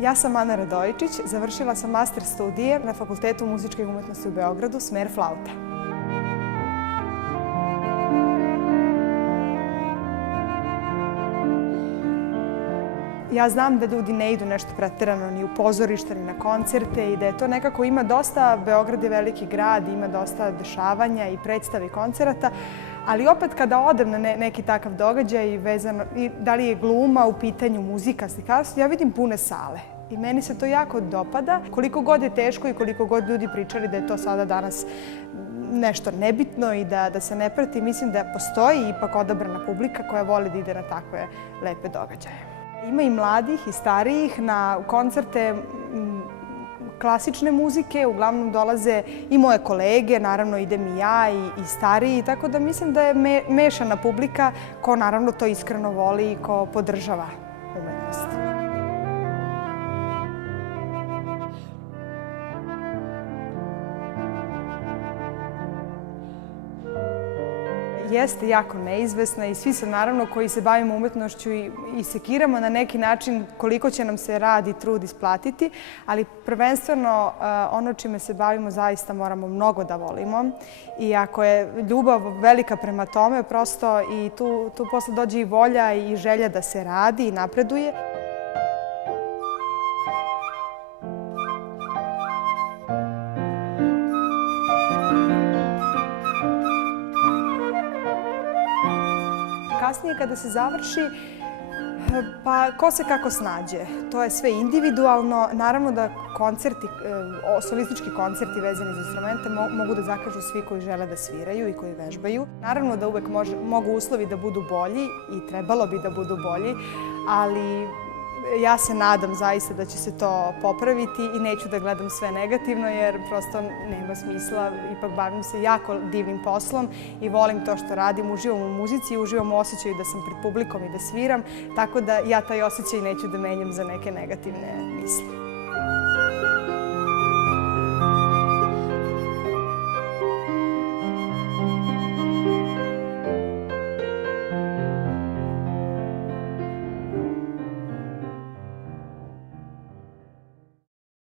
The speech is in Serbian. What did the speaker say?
Ja sam Ana Radojičić, završila sam master studije na Fakultetu muzičke umetnosti u Beogradu, smer flauta. Ja znam da ljudi ne idu nešto preterano ni u pozorište, ni na koncerte i da je to nekako ima dosta, Beograd je veliki grad, ima dosta dešavanja i predstava i koncerata, ali opet kada odem na neki takav događaj vezano, da li je gluma u pitanju, muzika, slikarstvo, ja vidim pune sale. I meni se to jako dopada. Koliko god je teško i koliko god ljudi pričali da je to sada danas nešto nebitno i da se ne prati, mislim da postoji ipak odabrana publika koja voli da ide na takve lepe događaje. Ima i mladih i starijih, na koncerte klasične muzike, uglavnom dolaze i moje kolege, naravno idem i ja i stariji, tako da mislim da je mešana publika ko naravno to iskreno voli i ko podržava umetnost. Jeste jako neizvesna i svi se naravno koji se bavimo umetnošću i sekiramo na neki način koliko će nam se rad i trud isplatiti, ali prvenstveno ono čime se bavimo zaista moramo mnogo da volimo i ako je ljubav velika prema tome, prosto i tu posle dođe i volja i želja da se radi i napreduje. Kasnije kada se završi, pa ko se kako snađe. To je sve individualno. Naravno da koncerti, solistički koncerti vezani za instrumente mogu da zakažu svi koji žele da sviraju i koji vežbaju. Naravno da uvek mogu uslovi da budu bolji i trebalo bi da budu bolji, ali ja se nadam zaista da će se to popraviti i neću da gledam sve negativno jer prosto nema smisla. Ipak bavim se jako divnim poslom i volim to što radim, uživam u muzici i uživam u osjećaju da sam pred publikom i da sviram, tako da ja taj osjećaj neću da menjam za neke negativne misli.